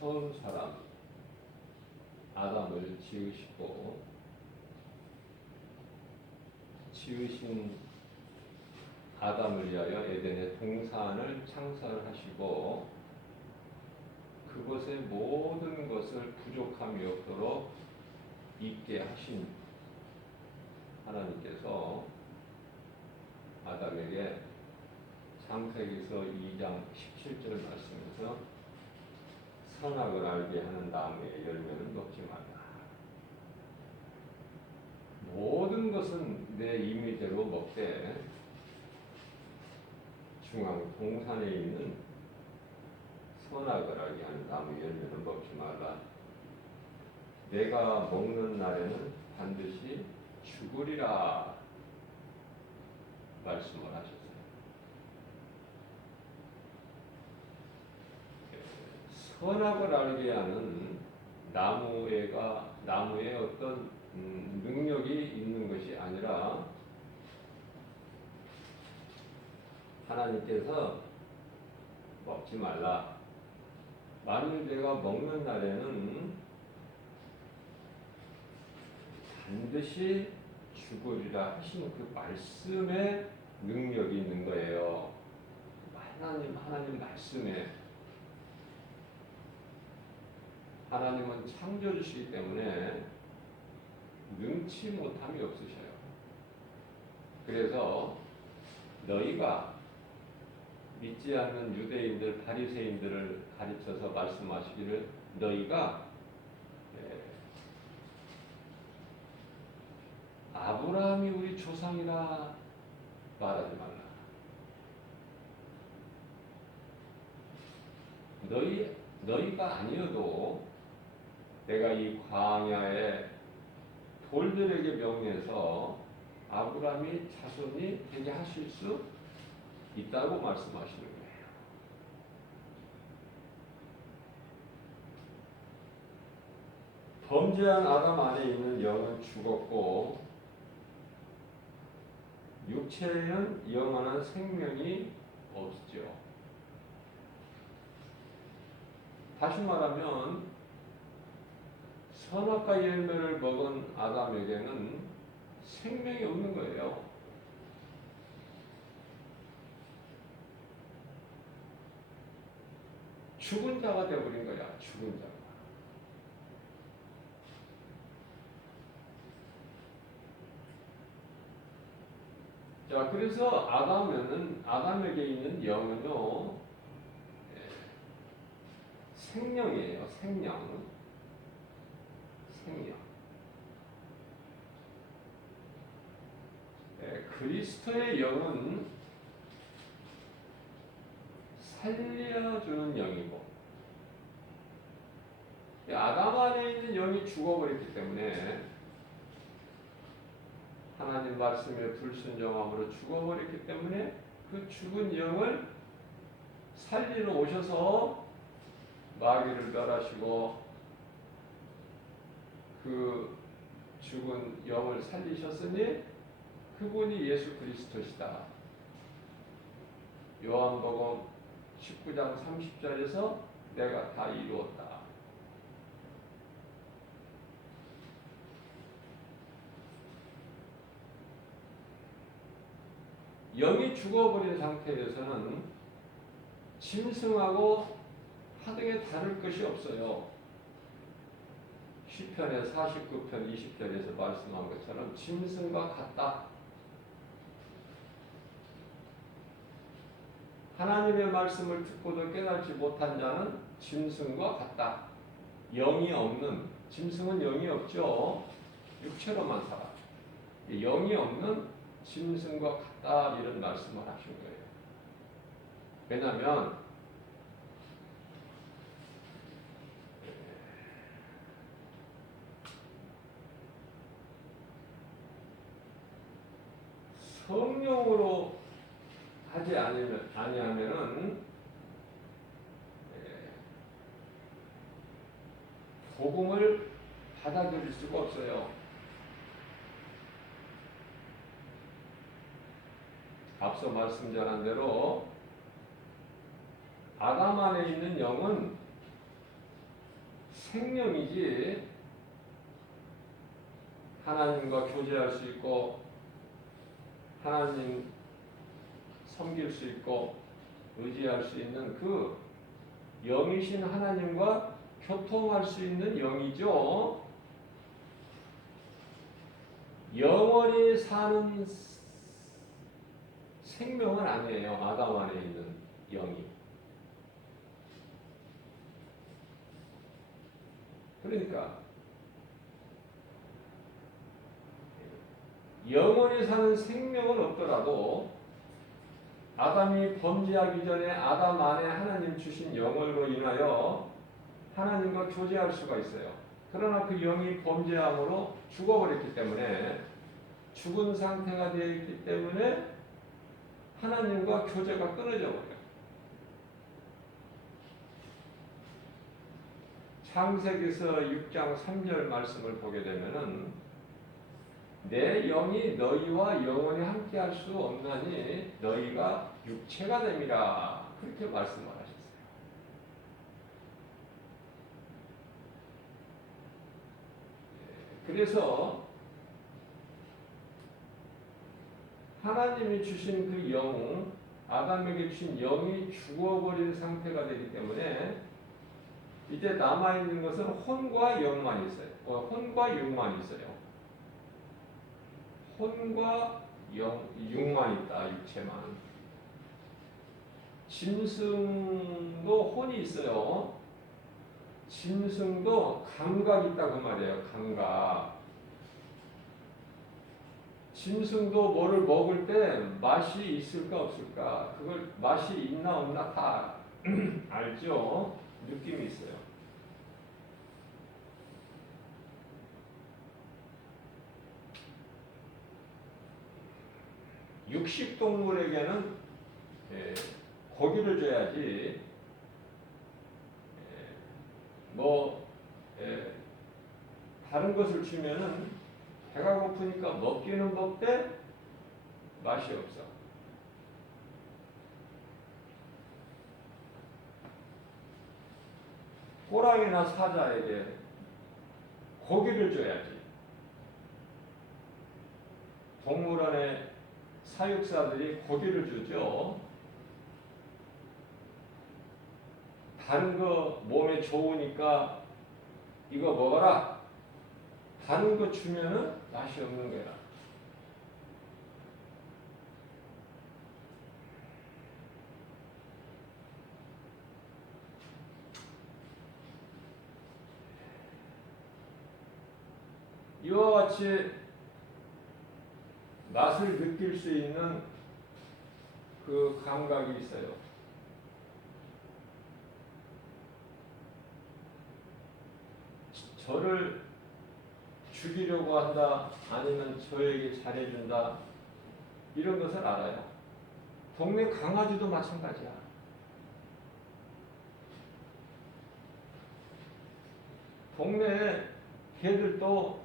처음 사람 아담을 지으시고 지으신 아담을 위하여 에덴의 동산을 창설하시고 그것의 모든 것을 부족함이 없도록 있게 하신 하나님께서 아담에게 창세기서 2장 17절 말씀에서 선악을 알게 하는 나무의 열매는 먹지 말라. 모든 것은 내 임의대로 먹되 중앙 동산에 있는 선악을 알게 하는 나무 열매는 먹지 말라. 내가 먹는 날에는 반드시 죽으리라 말씀을 하셨어요. 선악을 알게 하는 나무의 어떤 능력이 있는 것이 아니라 하나님께서 먹지 말라. 만일 내가 먹는 날에는 반드시 죽으리라 하신 그 말씀에 능력이 있는 거예요. 하나님 말씀에. 하나님은 창조주시기 때문에 능치 못함이 없으셔요. 그래서 너희가 믿지 않는 유대인들, 바리새인들을 가르쳐서 말씀하시기를 너희가 아브라함이 우리 조상이라 말하지 말라. 너희가 아니어도 내가 이 광야에 돌들에게 명해서 아브라함이 자손이 되게 하실 수 있다고 말씀하시는 거예요. 범죄한 아담 안에 있는 영은 죽었고 육체에는 영원한 생명이 없죠. 다시 말하면 선악과 열매를 먹은 아담에게는 생명이 없는 거예요. 죽은 자가 되어버린 거야. 죽은 자가. 자, 그래서 아담에게 있는 영은요, 생명이에요. 생명. 그리스도의 영은 살려주는 영이고, 아담 안에 있는 영이 죽어버렸기 때문에 하나님 말씀에 불순종함으로 죽어버렸기 때문에 그 죽은 영을 살리러 오셔서 마귀를 멸하시고 그 죽은 영을 살리셨으니 그분이 예수 그리스도시다. 요한복음 19장 30절에서 내가 다 이루었다. 영이 죽어버린 상태에서는 짐승하고 하등에 다를 것이 없어요. 시편의 49편 20절에서 말씀한 것처럼 짐승과 같다. 하나님의 말씀을 듣고도 깨닫지 못한 자는 짐승과 같다. 영이 없는, 짐승은 영이 없죠. 육체로만 살아. 영이 없는 짐승과 같다, 이런 말씀을 하신 거예요. 왜냐하면 성령으로 하지 아니하면은 복음을 받아들일 수가 없어요. 앞서 말씀 전한 대로 아담 안에 있는 영은 생명이지 하나님과 교제할 수 있고 하나님 섬길 수 있고 의지할 수 있는 그 영이신 하나님과 교통할 수 있는 영이죠. 영원히 사는 생명은 아니에요. 아담 안에 있는 영이. 그러니까 영원히 사는 생명은 없더라도 아담이 범죄하기 전에 아담 안에 하나님 주신 영으로 인하여 하나님과 교제할 수가 있어요. 그러나 그 영이 범죄함으로 죽어버렸기 때문에 죽은 상태가 되어 있기 때문에 하나님과 교제가 끊어져 버려요. 창세기서 6장 3절 말씀을 보게 되면은 내 영이 너희와 영원히 함께할 수 없나니 너희가 육체가 됨이라 그렇게 말씀을 하셨어요. 그래서 하나님이 주신 그 영, 아담에게 주신 영이 죽어버린 상태가 되기 때문에 이제 남아있는 것은 혼과 영만 있어요. 혼과 육만 있어요. 혼과 육만 있다. 육체만. 짐승도 혼이 있어요. 짐승도 감각이 있다 그 말이에요. 감각. 짐승도 뭐를 먹을 때 맛이 있을까 없을까? 그걸 맛이 있나 없나 다 알죠? 느낌이 있어요. 육식 동물에게는 고기를 줘야지 다른 것을 주면은 배가 고프니까 먹기는 먹되 맛이 없어. 호랑이나 사자에게 고기를 줘야지. 동물원에 사육사들이 고기를 주죠. 다른 거 몸에 좋으니까 이거 먹어라. 다른 거 주면은 맛이 없는 거야. 이와 같이 맛을 느낄 수 있는 그 감각이 있어요. 저를 죽이려고 한다, 아니면 저에게 잘해준다, 이런 것을 알아요. 동네 강아지도 마찬가지야. 동네 개들도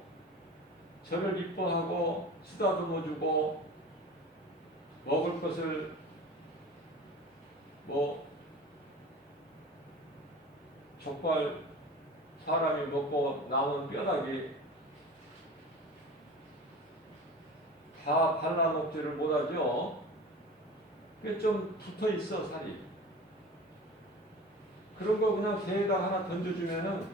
저를 이뻐하고 쓰다듬어주고 먹을 것을 족발 사람이 먹고 남은 뼈다귀 다 발라먹지를 못하죠. 그게 좀 붙어 있어, 살이. 그런 거 그냥 개에다 하나 던져주면은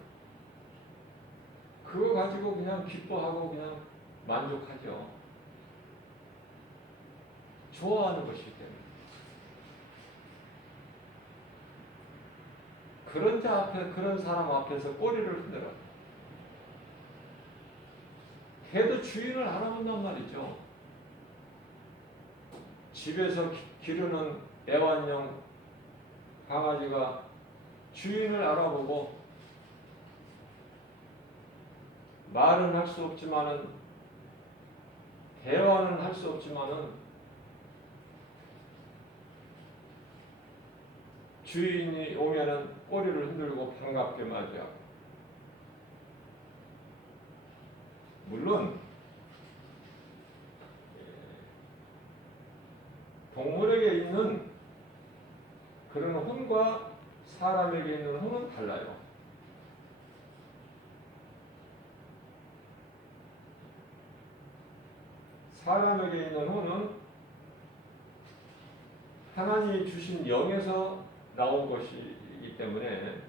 그거 가지고 그냥 기뻐하고 그냥 만족하죠. 좋아하는 것이기 때문에. 그런 자 앞에, 그런 사람 앞에서 꼬리를 흔들어. 개도 주인을 알아본단 말이죠. 집에서 기르는 애완용 강아지가 주인을 알아보고 말은 할 수 없지만은, 대화는 할 수 없지만은 주인이 오면은 꼬리를 흔들고 반갑게 맞이하고. 물론 동물에게 있는 그런 혼과 사람에게 있는 혼은 달라요. 사람에게 있는 혼은 하나님이 주신 영에서 나온 것이기 때문에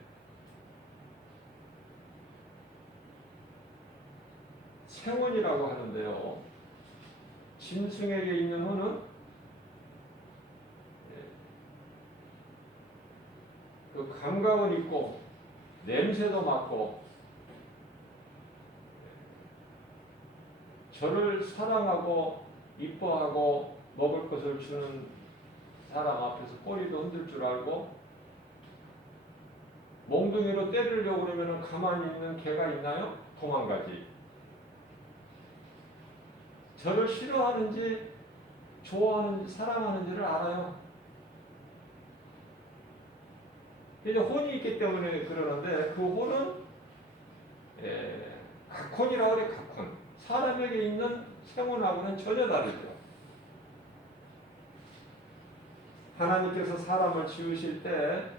생혼이라고 하는데요. 짐승에게 있는 혼은 그 감각은 있고 냄새도 맡고 저를 사랑하고 이뻐하고 먹을 것을 주는 사람 앞에서 꼬리도 흔들 줄 알고 몽둥이로 때리려고 그러면 가만히 있는 개가 있나요? 도망가지. 저를 싫어하는지 좋아하는지 사랑하는지를 알아요. 이제 혼이 있기 때문에 그러는데 그 혼은 각혼이라고 그래. 각혼. 사람에게 있는 생혼하고는 전혀 다르죠. 하나님께서 사람을 지으실 때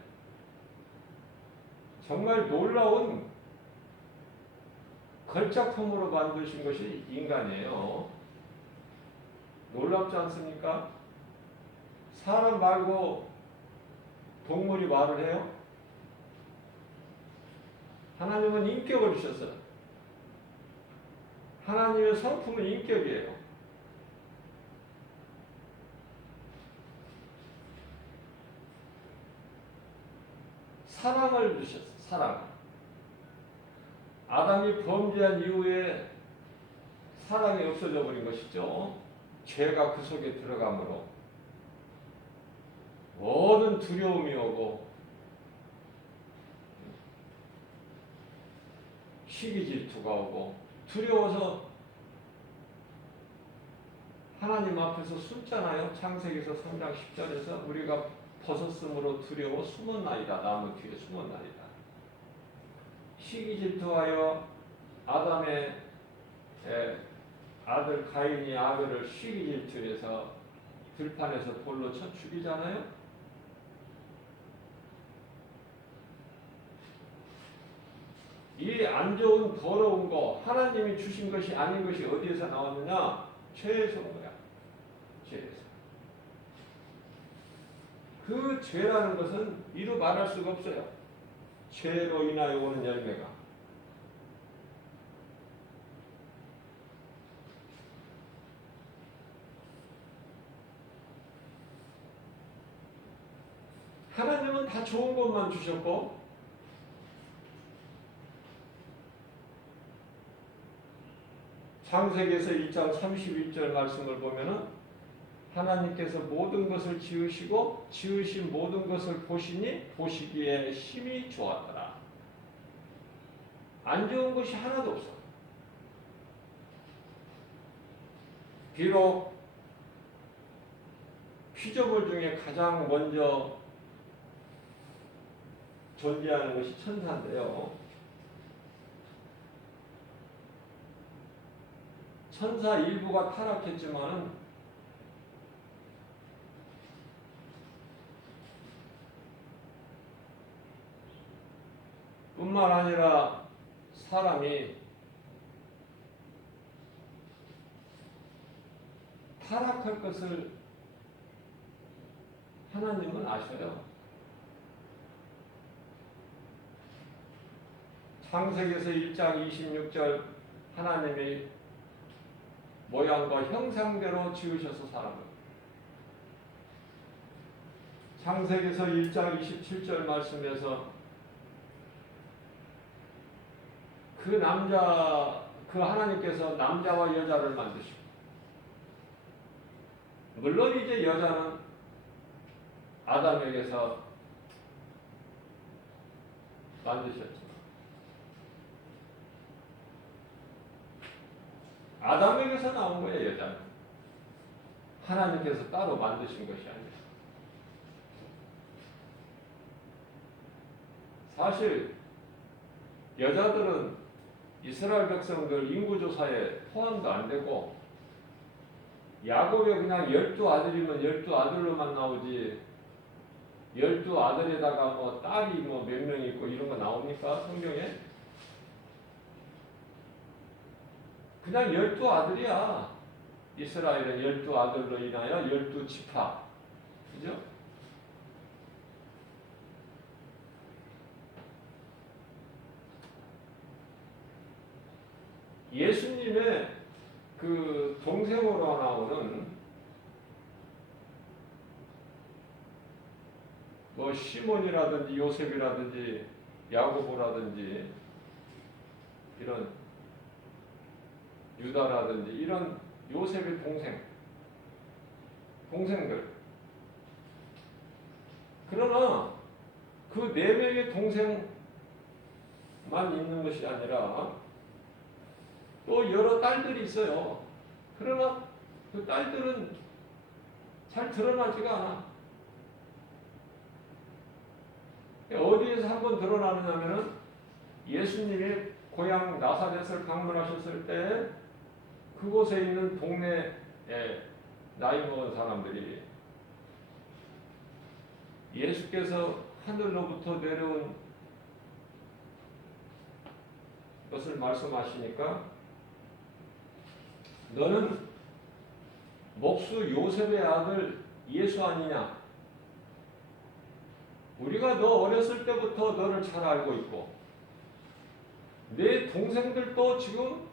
정말 놀라운 걸작품으로 만드신 것이 인간이에요. 놀랍지 않습니까? 사람 말고 동물이 말을 해요? 하나님은 인격을 주셨어요. 하나님의 성품은 인격이에요. 사랑을 주셨어요. 사랑. 아담이 범죄한 이후에 사랑이 없어져 버린 것이죠. 죄가 그 속에 들어가므로 모든 두려움이 오고 시기 질투가 오고 두려워서 하나님 앞에서 숨잖아요. 창세기서 3장 10절에서 우리가 벗었으므로 두려워 숨었나이다. 나무 뒤에 숨었나이다. 시기 질투하여 아담의 아들 가인이 아벨을 시기 질투해서 들판에서 돌로 쳐 죽이잖아요. 이 안 좋은 더러운 거 하나님이 주신 것이 아닌 것이 어디에서 나왔느냐? 죄에서 온 거야. 죄에서. 그 죄라는 것은 이루 말할 수가 없어요. 죄로 인하여 오는 열매가. 하나님은 다 좋은 것만 주셨고 창세기에서 1장 31절 말씀을 보면은 하나님께서 모든 것을 지으시고 지으신 모든 것을 보시니 보시기에 심히 좋았더라. 안 좋은 것이 하나도 없어. 비록 피조물 중에 가장 먼저 존재하는 것이 천사인데요. 천사 일부가 타락했지만은 뿐만 아니라 사람이 타락할 것을 하나님은 아셔요. 창세기에서 1장 26절 하나님이 모양과 형상대로 지으셔서 사람을. 창세기에서 1장 27절 말씀에서 그 하나님께서 남자와 여자를 만드시고, 물론 이제 여자는 아담에게서 만드셨지만, 아담에게서 나온 거예요, 여자는. 하나님께서 따로 만드신 것이 아니에요. 사실, 여자들은 이스라엘 백성들 인구조사에 포함도 안 되고, 야곱에 그냥 12아들이면 12아들로만 나오지, 12아들에다가 뭐 딸이 뭐 몇 명 있고 이런 거 나옵니까? 성경에? 그냥 12아들이야. 이스라엘은 12아들로 인하여 12지파. 그죠? 예수님의 그 동생으로 나오는 뭐 시몬이라든지 요셉이라든지 야고보라든지 이런 유다라든지 이런 요셉의 동생들. 그러나 그 네 명의 동생만 있는 것이 아니라 또 여러 딸들이 있어요. 그러나 그 딸들은 잘 드러나지가 않아. 어디에서 한번 드러나느냐면은 예수님이 고향 나사렛을 방문하셨을 때 그곳에 있는 동네에 나이 먹은 사람들이 예수께서 하늘로부터 내려온 것을 말씀하시니까 너는 목수 요셉의 아들 예수 아니냐? 우리가 너 어렸을 때부터 너를 잘 알고 있고 내 동생들도 지금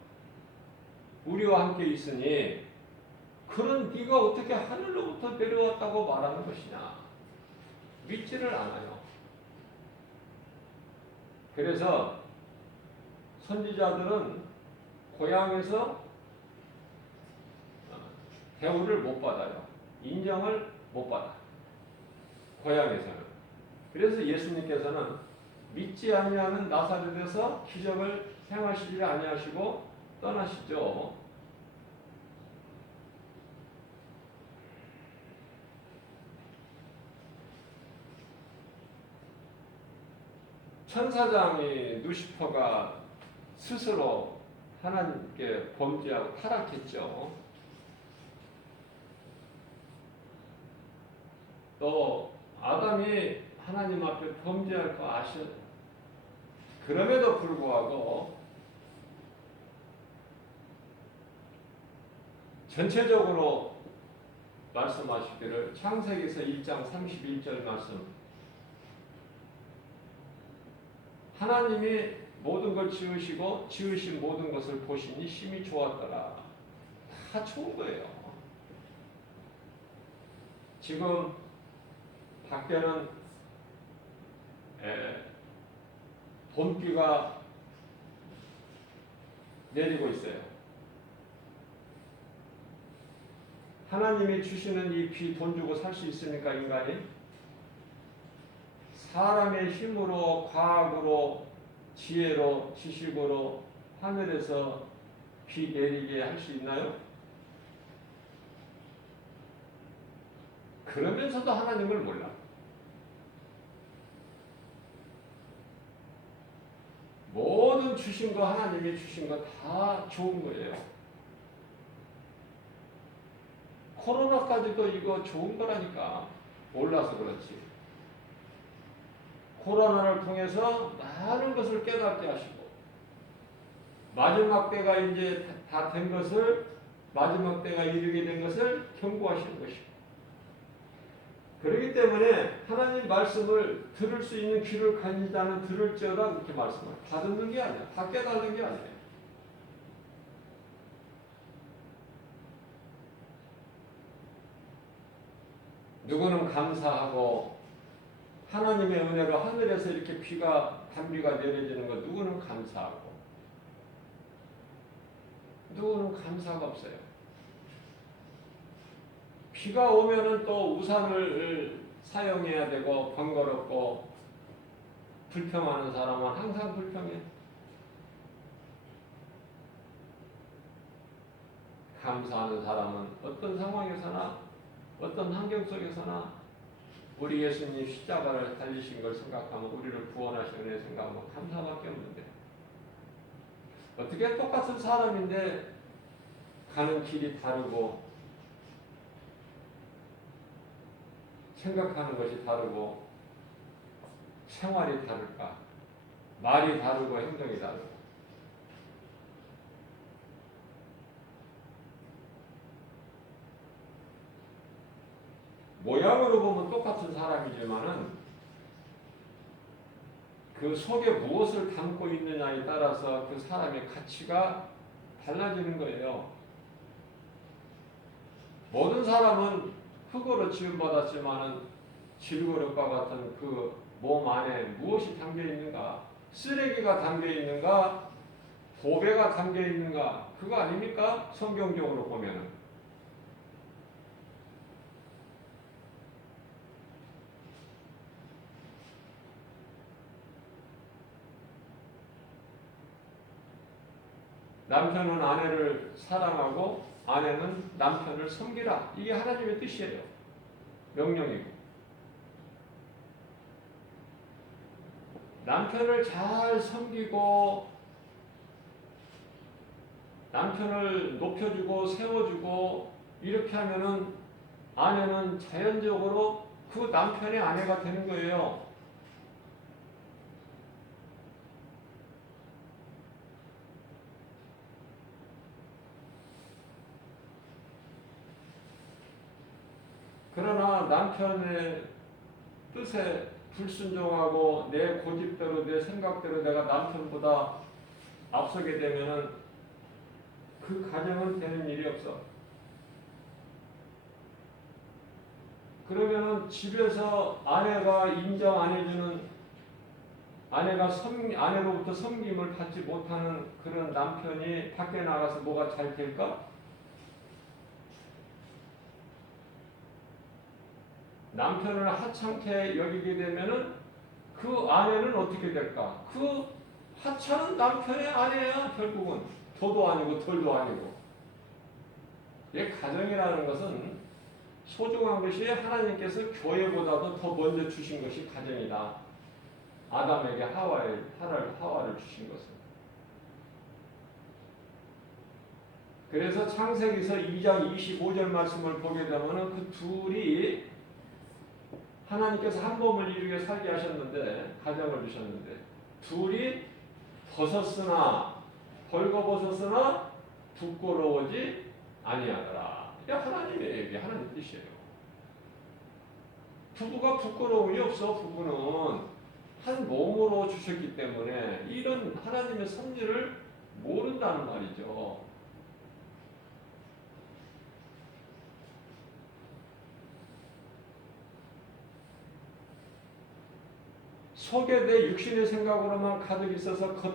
우리와 함께 있으니 그런 네가 어떻게 하늘로부터 내려왔다고 말하는 것이냐? 믿지를 않아요. 그래서 선지자들은 고향에서 대우를 못 받아요. 인정을 못 받아. 고향에서는. 그래서 예수님께서는 믿지 아니하는 나사렛에서 기적을 행하시지 아니하시고 떠나시죠. 천사장이 누시퍼가 스스로 하나님께 범죄하고 타락했죠. 또 아담이 하나님 앞에 범죄할 거 아셨. 그럼에도 불구하고 전체적으로 말씀하시기를 창세기서 1장 31절 말씀 하나님이 모든 걸 지으시고 지으신 모든 것을 보시니 심히 좋았더라. 다 좋은 거예요. 지금 밖에는 봄비가 내리고 있어요. 하나님이 주시는 이 비 돈 주고 살 수 있습니까, 인간이? 사람의 힘으로, 과학으로, 지혜로, 지식으로 하늘에서 비 내리게 할 수 있나요? 그러면서도 하나님을 몰라. 모든 주신 거, 하나님이 주신 거 다 좋은 거예요. 코로나까지도 이거 좋은 거라니까. 몰라서 그렇지. 코로나를 통해서 많은 것을 깨닫게 하시고, 마지막 때가 이제 다 된 것을, 마지막 때가 이르게 된 것을 경고하시는 것이고, 그렇기 때문에 하나님 말씀을 들을 수 있는 귀를 가진 자는 들을지어다 그렇게 말씀을. 다 듣는 게 아니야. 다 깨닫는 게 아니에요. 누구는 감사하고 하나님의 은혜로 하늘에서 이렇게 단비가 내려지는 거 누구는 감사하고 누구는 감사가 없어요. 비가 오면은 또 우산을 사용해야 되고 번거롭고 불평하는 사람은 항상 불평해. 감사하는 사람은 어떤 상황에서나 어떤 환경 속에서나 우리 예수님 십자가를 달리신 걸 생각하면 우리를 구원하신 은혜 생각하면 감사밖에 없는데 어떻게 똑같은 사람인데 가는 길이 다르고 생각하는 것이 다르고 생활이 다를까? 말이 다르고 행동이 다르고 모양으로 보면 똑같은 사람이지만은 그 속에 무엇을 담고 있느냐에 따라서 그 사람의 가치가 달라지는 거예요. 모든 사람은 흙으로 지음받았지만은 질그릇과 같은 그 몸 안에 무엇이 담겨 있는가? 쓰레기가 담겨 있는가? 보배가 담겨 있는가? 그거 아닙니까? 성경적으로 보면은. 남편은 아내를 사랑하고 아내는 남편을 섬기라. 이게 하나님의 뜻이에요. 명령이고. 남편을 잘 섬기고 남편을 높여주고 세워주고 이렇게 하면은 아내는 자연적으로 그 남편의 아내가 되는 거예요. 그러나 남편의 뜻에 불순종하고 내 고집대로 내 생각대로 내가 남편보다 앞서게 되면은 그 가정은 되는 일이 없어. 그러면은 집에서 아내가 인정 안 해주는 아내로부터 섬김을 받지 못하는 그런 남편이 밖에 나가서 뭐가 잘 될까? 남편을 하찮게 여기게 되면은 그 아내는 어떻게 될까? 그 하찮은 남편의 아내야 결국은. 더도 아니고 덜도 아니고. 이 가정이라는 것은 소중한 것이 하나님께서 교회보다도 더 먼저 주신 것이 가정이다. 아담에게 하와를 주신 것은. 그래서 창세기서 2장 25절 말씀을 보게 되면 그 둘이 하나님께서 한 몸을 이루게 살게 하셨는데 가정을 주셨는데 둘이 벗었으나 벌거벗었으나 부끄러워지 아니하더라. 이게 하나님의 얘기, 하나님 뜻이에요. 부부가 부끄러움이 없어. 부부는 한 몸으로 주셨기 때문에 이런 하나님의 섭리를 모른다는 말이죠. 속에 내 육신의 생각으로만 가득 있어서 겉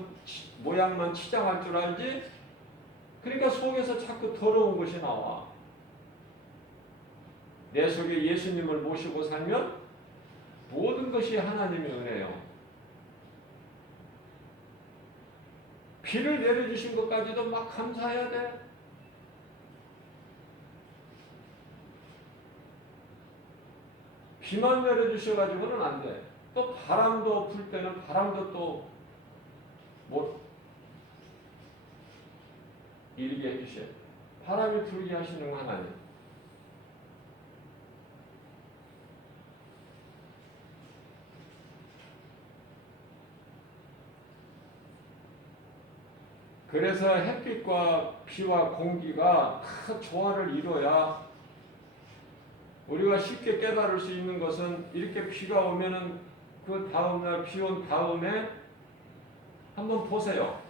모양만 치장할 줄 알지? 그러니까 속에서 자꾸 더러운 것이 나와. 내 속에 예수님을 모시고 살면 모든 것이 하나님의 은혜요. 비를 내려주신 것까지도 막 감사해야 돼. 비만 내려주셔가지고는 안 돼. 또 바람도 불 때는 바람도 또 못 일게 해주셔야 돼. 바람이 불게 하시는 하나님. 그래서 햇빛과 비와 공기가 다 조화를 이뤄야 우리가 쉽게 깨달을 수 있는 것은 이렇게 비가 오면은 그 다음날 비 온 다음에 한번 보세요.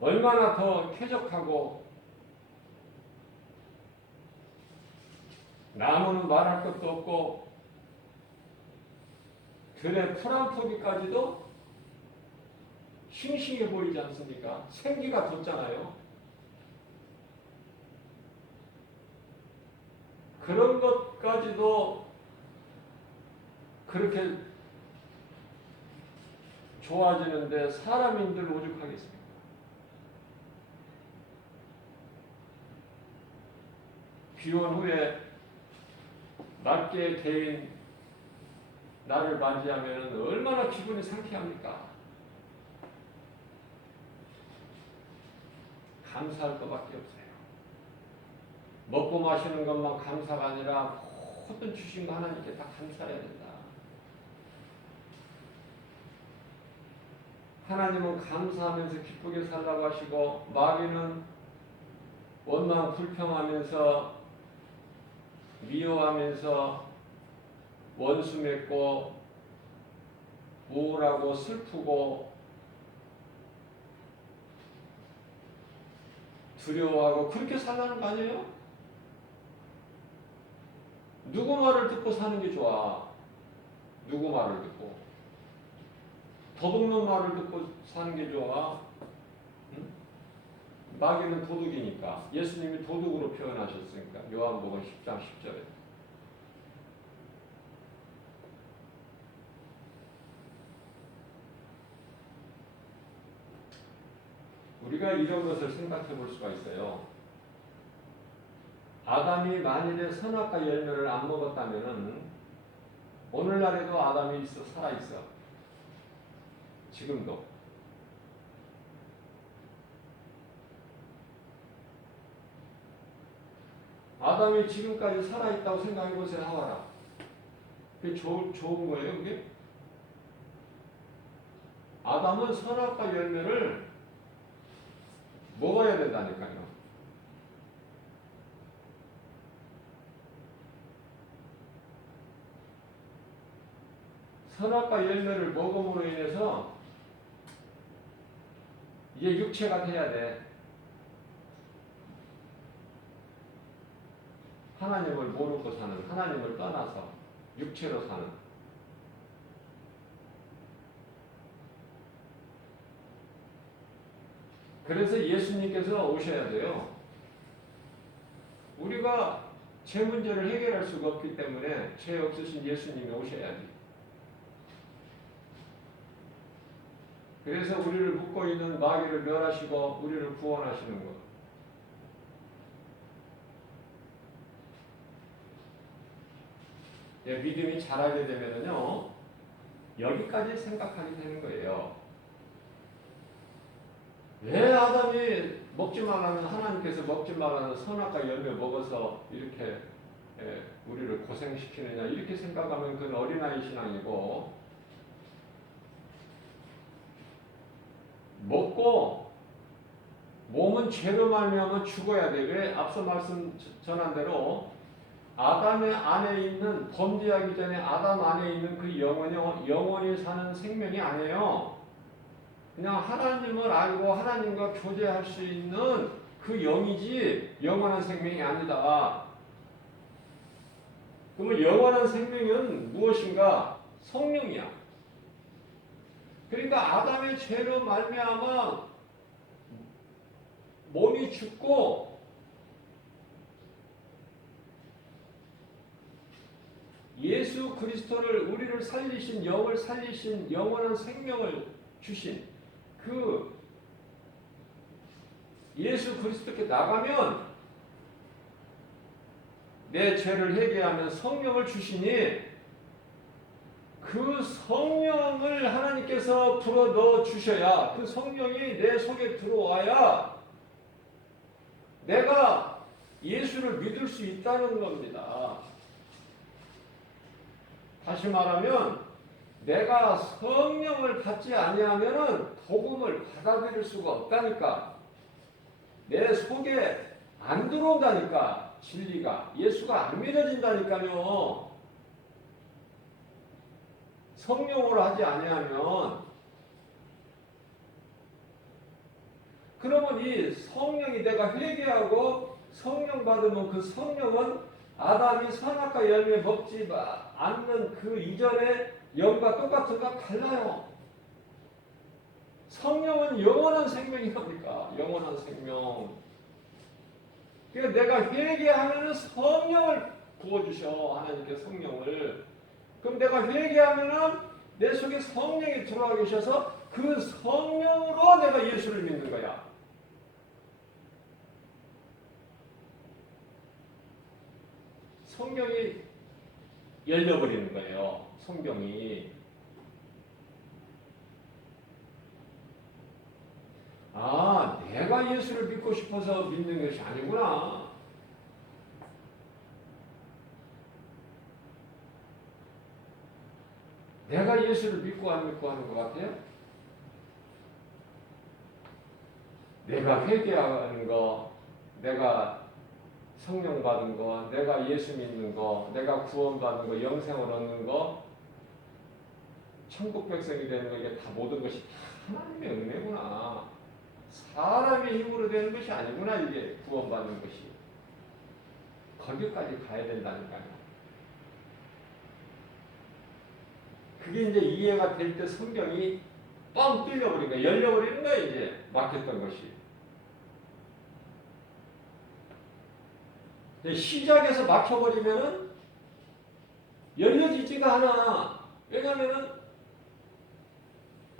얼마나 더 쾌적하고 나무는 말할 것도 없고 들의 풀 한 포기까지도 싱싱해 보이지 않습니까? 생기가 돋잖아요. 그런 것까지도 그렇게 좋아지는데 사람인들 오죽하겠습니까? 비온 후에 맑게 개인 나를 맞이하면 얼마나 기분이 상쾌합니까? 감사할 것밖에 없어요. 먹고 마시는 것만 감사가 아니라 모든 주신 거 하나님께 다 감사해야 된다. 하나님은 감사하면서 기쁘게 살라고 하시고 마귀는 원망 불평하면서 미워하면서 원수 맺고 우울하고 슬프고 두려워하고 그렇게 살라는 거 아니에요? 누구 말을 듣고 사는 게 좋아? 누구 말을 듣고? 도둑놈 말을 듣고 사는 게 좋아? 응? 마귀는 도둑이니까 예수님이 도둑으로 표현하셨으니까 요한복음 10장 10절에 우리가 이런 것을 생각해 볼 수가 있어요. 아담이 만일에 선악과 열매를 안 먹었다면은 오늘날에도 아담이 살아있어. 지금도. 아담이 지금까지 살아있다고 생각해 보세요. 하와라. 그게 좋은 거예요, 그게? 아담은 선악과 열매를 먹어야 된다니까요. 선악과 열매를 먹음으로 인해서 이제 육체가 돼야 돼. 하나님을 모르고 사는, 하나님을 떠나서 육체로 사는. 그래서 예수님께서 오셔야 돼요. 우리가 죄 문제를 해결할 수가 없기 때문에 죄 없으신 예수님이 오셔야지. 그래서 우리를 묶고 있는 마귀를 멸하시고 우리를 구원하시는 것. 믿음이 자라게 되면요 여기까지 생각하게 되는 거예요. 왜 아담이 먹지 말라는 하나님께서 먹지 말라는 선악과 열매 먹어서 이렇게 우리를 고생시키느냐 이렇게 생각하면 그건 어린아이 신앙이고 먹고 몸은 죄로 말미암아 죽어야 돼. 왜? 앞서 말씀 전한 대로 아담의 안에 있는 범죄하기 전에 아담 안에 있는 그 영원히 사는 생명이 아니에요. 그냥 하나님을 알고 하나님과 교제할 수 있는 그 영이지 영원한 생명이 아니다. 그러면 영원한 생명은 무엇인가? 성령이야. 그러니까 아담의 죄로 말미암아 몸이 죽고 예수 그리스도를 우리를 살리신 영을 살리신 영원한 생명을 주신 그 예수 그리스도께 나가면 내 죄를 회개하면 성령을 주시니 그 성령을 하나님께서 불어 넣어 주셔야 그 성령이 내 속에 들어와야 내가 예수를 믿을 수 있다는 겁니다. 다시 말하면 내가 성령을 받지 아니하면은 복음을 받아들일 수가 없다니까. 내 속에 안 들어온다니까. 진리가 예수가 안 믿어진다니까요. 성령으로 하지 아니하면 그러면 이 성령이 내가 회개하고 성령 받으면 그 성령은 아담이 선악과 열매 먹지 않는 그 이전의 영과 똑같은가? 달라요. 성령은 영원한 생명이랍니까? 영원한 생명. 그러니까 내가 회개하면 성령을 부어주셔. 하나님께 성령을. 그럼 내가 회개하면 내 속에 성령이 들어와 계셔서 그 성령으로 내가 예수를 믿는 거야. 성경이 열려버리는 거예요. 성경이. 아, 내가 예수를 믿고 싶어서 믿는 것이 아니구나. 내가 예수를 믿고 안 믿고 하는 것 같아요? 내가 회개하는 거, 내가 성령 받은 거, 내가 예수 믿는 거, 내가 구원 받는 거, 영생을 얻는 거, 천국 백성이 되는 거, 이게 다 모든 것이 다 하나님의 은혜구나. 사람의 힘으로 되는 것이 아니구나. 이게 구원 받는 것이. 거기까지 가야 된다니까요. 그게 이제 이해가 될 때 성경이 뻥 뚫려버리니까 열려버리는 거야. 이제 막혔던 것이. 시작에서 막혀버리면은 열려지지가 않아. 왜냐면은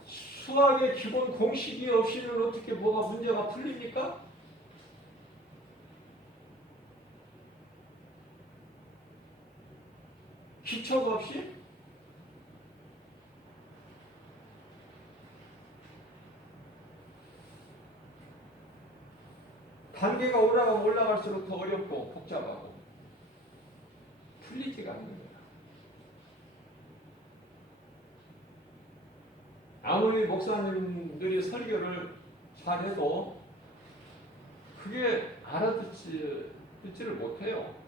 수학의 기본 공식이 없이는 어떻게 뭐가 문제가 풀립니까? 기초가 없이? 단계가 올라가면 올라갈수록 더 어렵고 복잡하고 풀리지가 않는 거야. 아무리 목사님들이 설교를 잘해도 그게 듣지를 못해요.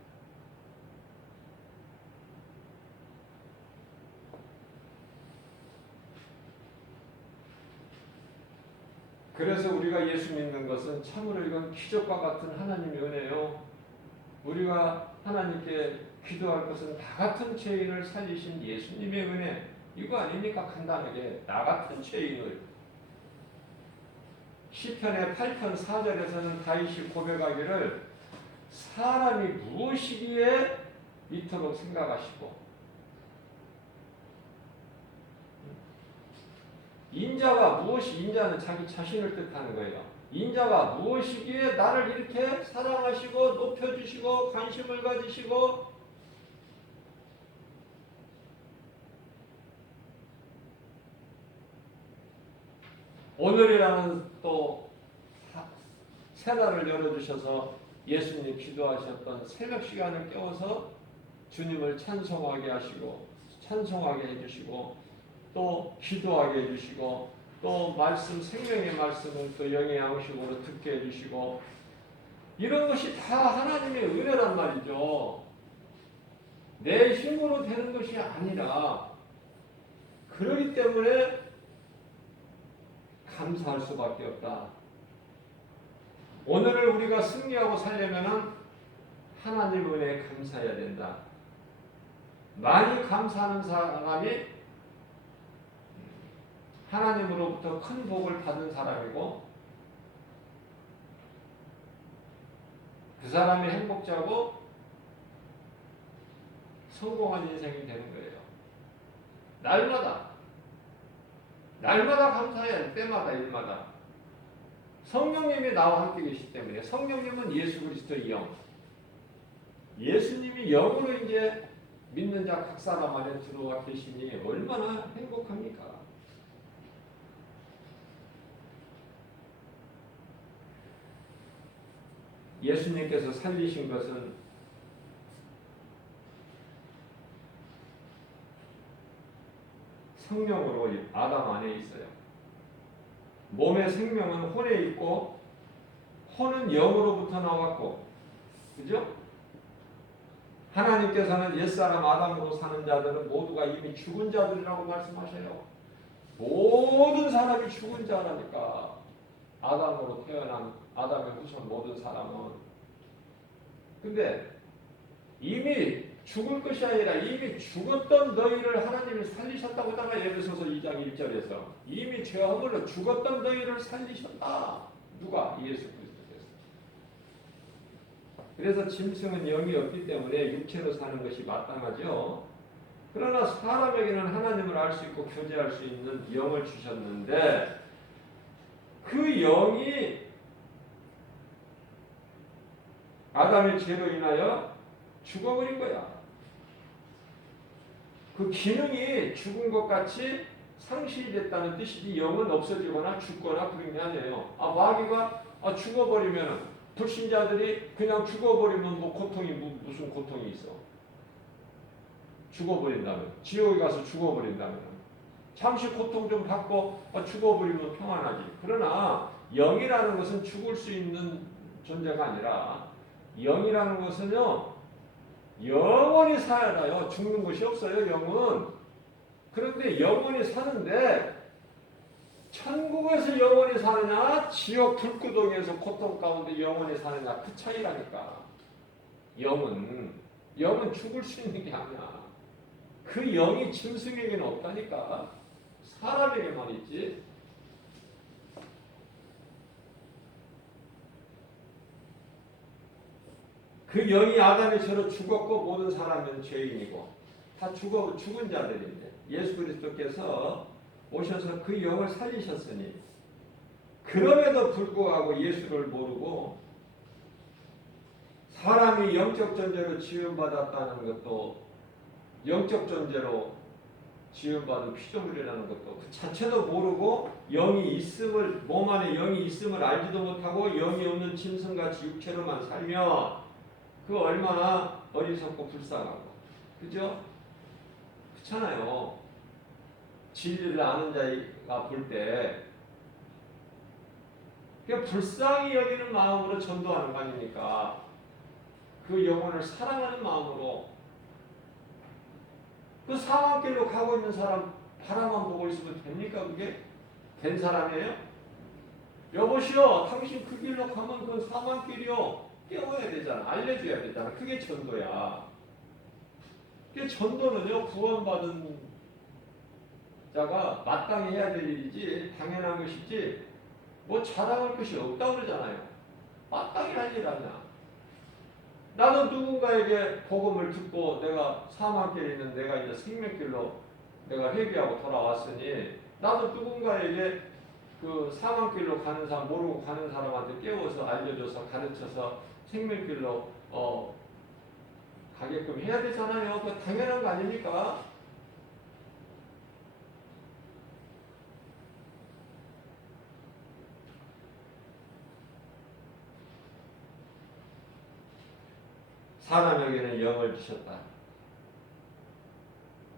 그래서 우리가 예수 믿는 것은 참으로 이건 기적과 같은 하나님의 은혜요. 우리가 하나님께 기도할 것은 나 같은 죄인을 살리신 예수님의 은혜. 이거 아닙니까? 간단하게 나 같은 죄인을. 시편의 8편 4절에서는 다윗이 고백하기를 사람이 무엇이기에 이토록 생각하시고, 인자가 무엇이, 인자는 자기 자신을 뜻하는 거예요. 인자가 무엇이기에 나를 이렇게 사랑하시고 높여주시고 관심을 가지시고 오늘이라는 또 새날을 열어주셔서 예수님 기도하셨던 새벽 시간을 깨워서 주님을 찬송하게 하시고 찬송하게 해주시고 또 기도하게 해주시고 또 말씀, 생명의 말씀을 또 영의 양식으로 듣게 해주시고 이런 것이 다 하나님의 은혜란 말이죠. 내 힘으로 되는 것이 아니라 그러기 때문에 감사할 수밖에 없다. 오늘을 우리가 승리하고 살려면 하나님 은혜에 감사해야 된다. 많이 감사하는 사람이 하나님으로부터 큰 복을 받은 사람이고 그 사람이 행복자고 성공한 인생이 되는 거예요. 날마다 감사해야 돼. 때마다 일마다. 성령님이 나와 함께 계시기 때문에 성령님은 예수 그리스도의 영. 예수님이 영으로 이제 믿는 자 각 사람 안에 들어와 계시니 얼마나 행복합니까? 예수님께서 살리신 것은 성령으로 아담 안에 있어요. 몸의 생명은 혼에 있고 혼은 영으로부터 나왔고, 그죠? 하나님께서는 옛사람 아담으로 사는 자들은 모두가 이미 죽은 자들이라고 말씀하셔요. 모든 사람이 죽은 자라니까. 아담으로 태어난 아담의 후손 모든 사람은. 근데 이미 죽을 것이 아니라 이미 죽었던 너희를 하나님이 살리셨다고 하다가 에베소서 2장 1절에서 이미 죄와 허물로 죽었던 너희를 살리셨다. 누가? 예수 그리스도께서. 그래서 짐승은 영이 없기 때문에 육체로 사는 것이 마땅하죠. 그러나 사람에게는 하나님을 알 수 있고 교제할 수 있는 영을 주셨는데 그 영이 아담의 죄로 인하여 죽어버린 거야. 그 기능이 죽은 것 같이 상실이 됐다는 뜻이지 영은 없어지거나 죽거나 그런 게 아니에요. 마귀가 죽어버리면 불신자들이 그냥 죽어버리면 뭐 고통이 무슨 고통이 있어. 죽어버린다면 지옥에 가서 죽어버린다면 잠시 고통 좀 받고 죽어버리면 평안하지. 그러나 영이라는 것은 죽을 수 있는 존재가 아니라 영이라는 것은요 영원히 살아요. 죽는 것이 없어요. 영은. 그런데 영원히 사는데 천국에서 영원히 사느냐 지옥 불구덩이에서 고통 가운데 영원히 사느냐 그 차이라니까. 영은 죽을 수 있는 게 아니야. 그 영이 짐승에게는 없다니까. 사람에게만 있지. 그 영이 아담의 죄로 죽었고 모든 사람은 죄인이고 다 죽은 자들인데 예수 그리스도께서 오셔서 그 영을 살리셨으니 그럼에도 불구하고 예수를 모르고 사람이 영적 존재로 지음받았다는 것도 영적 존재로 지음받은 피조물이라는 것도 그 자체도 모르고 영이 있음을 몸 안에 영이 있음을 알지도 못하고 영이 없는 짐승같이 육체로만 살며 그 얼마나 어리석고 불쌍하고 그죠? 그렇잖아요. 진리를 아는 자가 볼 때 불쌍히 여기는 마음으로 전도하는 거 아닙니까? 그 영혼을 사랑하는 마음으로 그 사망길로 가고 있는 사람 바라만 보고 있으면 됩니까? 그게 된 사람이에요? 여보시오, 당신 그 길로 가면 그건 사망길이요. 깨워야 되잖아. 알려줘야 되잖아. 그게 전도야. 그게 전도는요, 구원받은 자가 마땅히 해야 될 일이지, 당연한 것이지, 뭐 자랑할 것이 없다고 그러잖아요. 마땅히 할 일 아니야. 나도 누군가에게 복음을 듣고 내가 사망길에 있는 내가 이제 생명길로 내가 회개하고 돌아왔으니 나도 누군가에게 그 사망길로 가는 사람 모르고 가는 사람한테 깨워서 알려줘서 가르쳐서 생명길로 가게끔 해야 되잖아요. 그거 당연한 거 아닙니까? 사람에게는 영을 주셨다.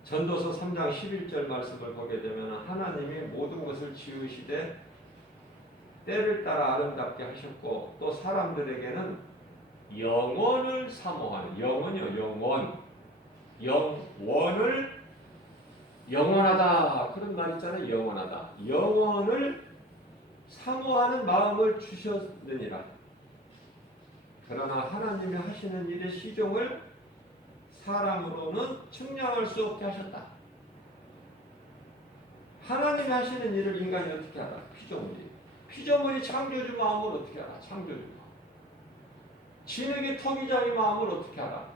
전도서 3장 11절 말씀을 보게 되면 하나님이 모든 것을 지으시되 때를 따라 아름답게 하셨고 또 사람들에게는 영원을 사모하는 영원이요 영원을 영원하다 그런 말 있잖아요. 영원하다 영원을 사모하는 마음을 주셨느니라. 그러나 하나님이 하시는 일의 시종을 사람으로는 측량할 수 없게 하셨다. 하나님이 하시는 일을 인간이 어떻게 알아? 피조물이 창조주 마음을 어떻게 알아? 창조주 마음. 진흙의 토기장의 마음을 어떻게 알아?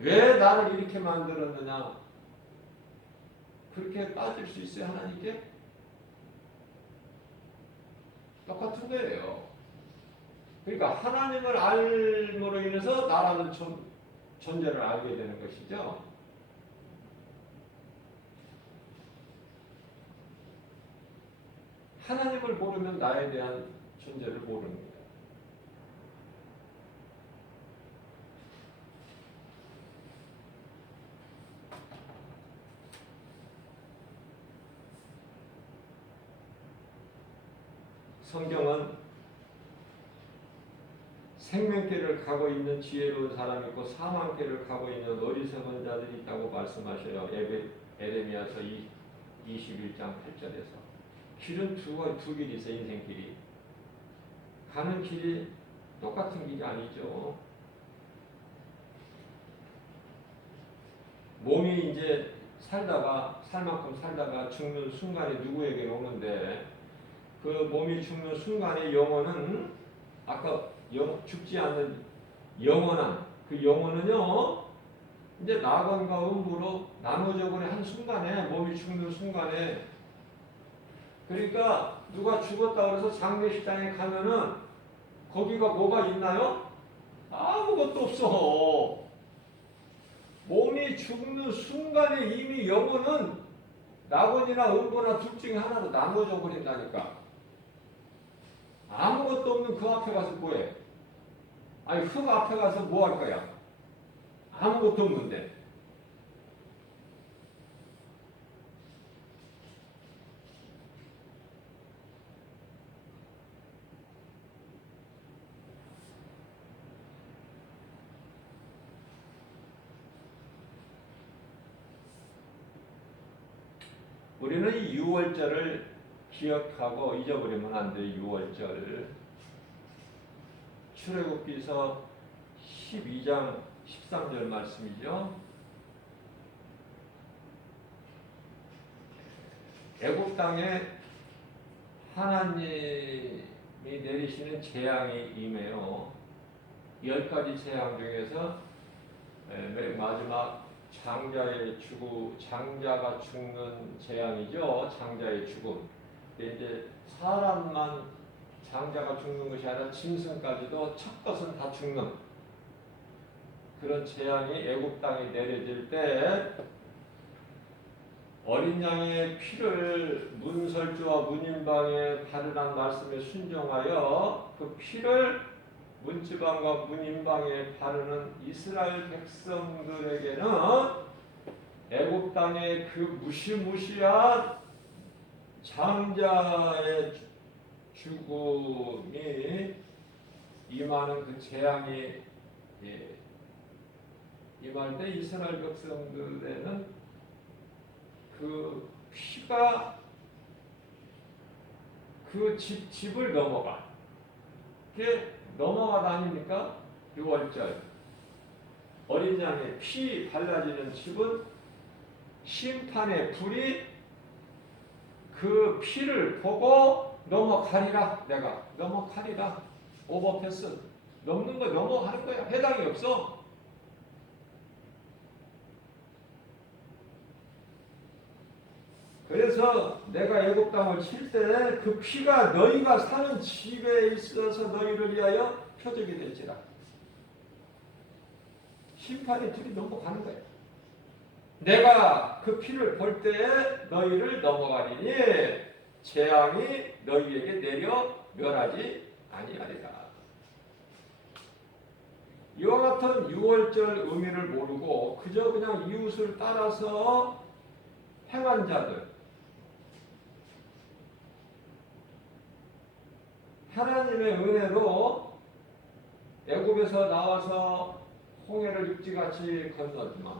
왜 나를 이렇게 만들었느냐? 그렇게 따질 수 있어요, 하나님께? 똑같은 거예요. 그러니까 하나님을 알므로 인해서 나라는 존재를 알게 되는 것이죠. 하나님을 모르면 나에 대한 존재를 모르는 거예요. 성경은 생명길을 가고 있는 지혜로운 사람이 있고 사망길을 가고 있는 어리석은 자들이 있다고 말씀하셔요. 에레미야서 21장 8절에서. 길은 두 길이 있어요. 인생길이. 가는 길이 똑같은 길이 아니죠. 몸이 이제 살 만큼 살다가 죽는 순간에 누구에게 오는데 그 몸이 죽는 순간에 영혼은 아까 죽지 않는 영원한 그 영혼은요 이제 낙원과 음부로 나눠져 버린 한 순간에 몸이 죽는 순간에 그러니까 누가 죽었다 그래서 장례식장에 가면은 거기가 뭐가 있나요? 아무것도 없어. 몸이 죽는 순간에 이미 영혼은 낙원이나 음부나 둘 중에 하나로 나눠져 버린다니까. 아무것도 없는 그 앞에 가서 뭐해? 아니 흙 앞에 가서 뭐 할 거야? 아무것도 없는데. 우리는 이 6월절을 기억하고 잊어버리면 안 돼. 6월절. 출애굽기서 12장 13절 말씀이죠. 애굽 땅에 하나님이 내리시는 재앙이 임해요. 10가지 재앙 중에서 맨 마지막 장자가 죽는 재앙이죠. 장자의 죽음. 근데 이제 사람만 장자가 죽는 것이 아니라 짐승까지도 첫 것은 다 죽는 그런 재앙이 애굽 땅에 내려질 때 어린 양의 피를 문설주와 문인방에 바르란 말씀에 순종하여 그 피를 문지방과 문인방에 바르는 이스라엘 백성들에게는 애굽 땅의 그 무시무시한 장자의 죽음이 임하는 그 재앙이 임할 때 이스라엘 백성들에는 그 피가 그 집을 넘어가. 그게 넘어가 다니니까 6월절 어린 양의 피 발라지는 집은 심판의 불이 그 피를 보고 넘어가리라. 내가 넘어가리라. 오버패스 넘는 거 넘어가는 거야. 해당이 없어. 그래서 내가 애굽 땅을 칠 때 그 피가 너희가 사는 집에 있어서 너희를 위하여 표적이 될지라. 심판의 불이 넘어가는 거야. 내가 그 피를 볼 때에 너희를 넘어가리니 재앙이 너희에게 내려 멸하지 아니하리라. 이와 같은 6월절 의미를 모르고 그저 그냥 이웃을 따라서 행한 자들, 하나님의 은혜로 애굽에서 나와서 홍해를 육지같이 건넜지만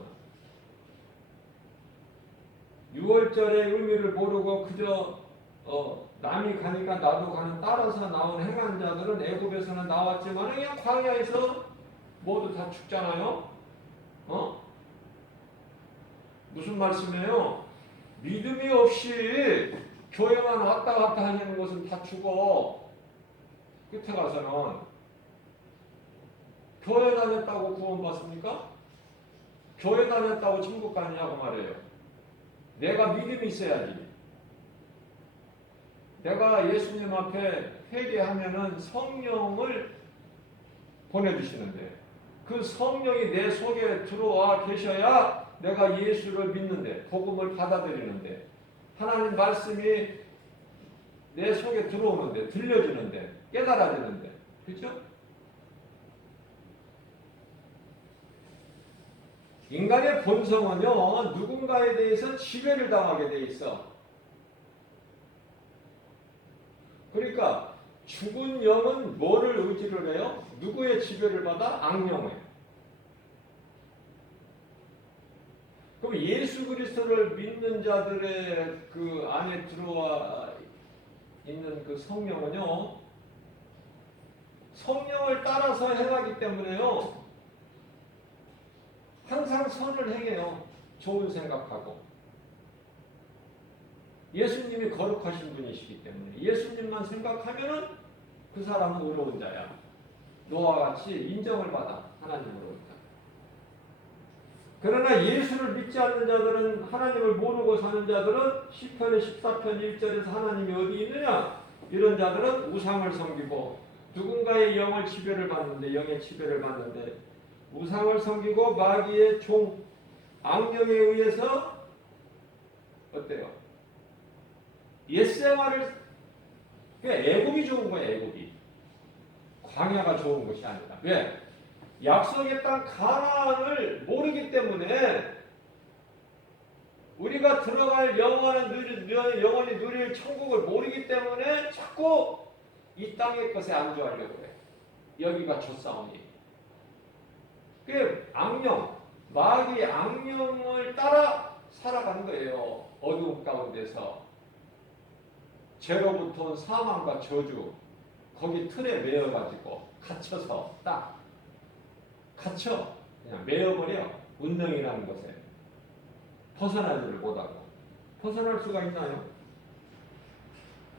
6월절의 의미를 모르고 그저 남이 가니까 나도 가는 따라서 나온 행한 자들은 애굽에서는 나왔지만 그냥 광야에서 모두 다 죽잖아요. 무슨 말씀이에요? 믿음이 없이 교회만 왔다 갔다 하는 것은 다 죽어. 끝에 가서는 교회 다녔다고 구원받습니까? 교회 다녔다고 천국 가느냐고 말해요. 내가 믿음이 있어야지. 내가 예수님 앞에 회개하면은 성령을 보내주시는데 그 성령이 내 속에 들어와 계셔야 내가 예수를 믿는데 복음을 받아들이는데 하나님 말씀이 내 속에 들어오는데 들려주는데 깨달아지는데 그렇죠? 인간의 본성은요 누군가에 대해서 지배를 당하게 돼 있어. 그러니까 죽은 영은 뭐를 의지를 해요? 누구의 지배를 받아? 악령에. 그럼 예수 그리스도를 믿는 자들의 그 안에 들어와 있는 그 성령은요 성령을 따라서 행하기 때문에요 항상 선을 행해요. 좋은 생각하고. 예수님이 거룩하신 분이시기 때문에 예수님만 생각하면은 그 사람은 의로운 자야. 노아와 같이 인정을 받아 하나님으로부터. 그러나 예수를 믿지 않는 자들은 하나님을 모르고 사는 자들은 시편의 14편 1절에서 하나님이 어디 있느냐? 이런 자들은 우상을 섬기고 누군가의 영을 지배를 받는데 영의 지배를 받는데 우상을 섬기고 마귀의 종 악령에 의해서 어때요? 옛생활을 애굽이 좋은 거예요. 애굽이 광야가 좋은 것이 아니라. 왜? 약속의 땅 가나안을 모르기 때문에 우리가 들어갈 영원히 누릴 천국을 모르기 때문에 자꾸 이 땅의 것에 안주하려고 해. 여기가 좋사오니. 그 악령, 마귀의 악령을 따라 살아간 거예요. 어두움 가운데서. 죄로부터 온 사망과 저주, 거기 틀에 매여가지고 갇혀서 딱 갇혀 그냥 매여버려. 운명이라는 것에 벗어나지를 못하고. 벗어날 수가 있나요?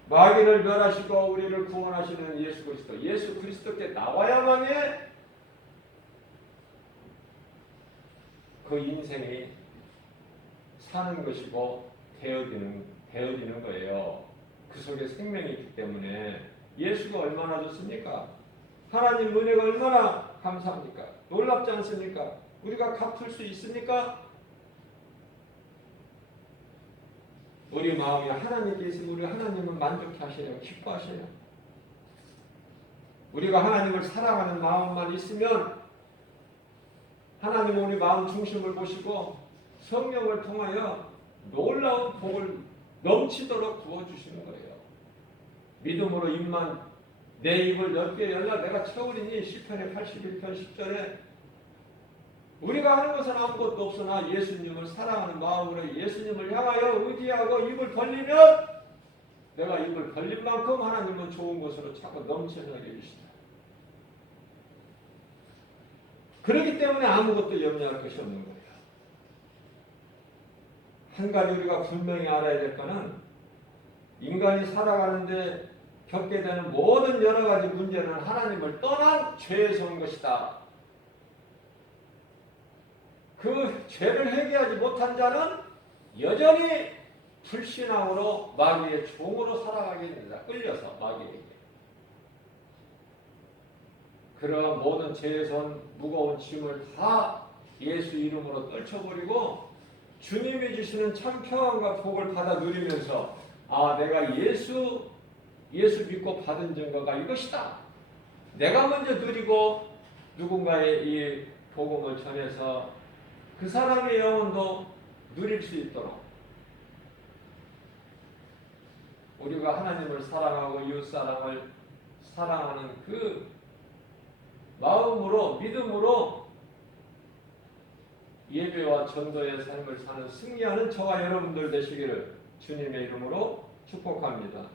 마귀를 멸하시고 우리를 구원하시는 예수 그리스도, 예수 그리스도께 나와야만에 그 인생이 사는 것이고 되어지는 거예요. 그 속에 생명이 있기 때문에. 예수가 얼마나 좋습니까? 하나님 은혜가 얼마나 감사합니까? 놀랍지 않습니까? 우리가 갚을 수 있습니까? 우리 마음이 하나님께 있으면 우리 하나님은 만족해 하시려고 기뻐하시려. 우리가 하나님을 사랑하는 마음만 있으면 하나님은 우리 마음 중심을 보시고 성령을 통하여 놀라운 복을 넘치도록 부어주시는 거예요. 믿음으로 입만 내 입을 넓게 열라 내가 채우리니 시편의 81편 10절에 우리가 하는 것은 아무것도 없으나 예수님을 사랑하는 마음으로 예수님을 향하여 의지하고 입을 벌리면 내가 입을 벌린 만큼 하나님은 좋은 것으로 자꾸 넘쳐나게 해주시다. 그렇기 때문에 아무것도 염려할 것이 없는 거예요. 한 가지 우리가 분명히 알아야 될 것은 인간이 살아가는데 겪게 되는 모든 여러 가지 문제는 하나님을 떠난 죄에서 온 것이다. 그 죄를 회개하지 못한 자는 여전히 불신앙으로 마귀의 종으로 살아가게 됩니다. 끌려서 마귀에게. 그러한 모든 죄에서 온 무거운 짐을 다 예수 이름으로 떨쳐버리고 주님이 주시는 참 평안과 복을 받아 누리면서 내가 예수 믿고 받은 증거가 이것이다. 내가 먼저 누리고 누군가의 이 복음을 전해서 그 사람의 영혼도 누릴 수 있도록 우리가 하나님을 사랑하고 이웃사랑을 사랑하는 그 마음으로 믿음으로 예배와 전도의 삶을 사는 승리하는 저와 여러분들 되시기를 주님의 이름으로 축복합니다.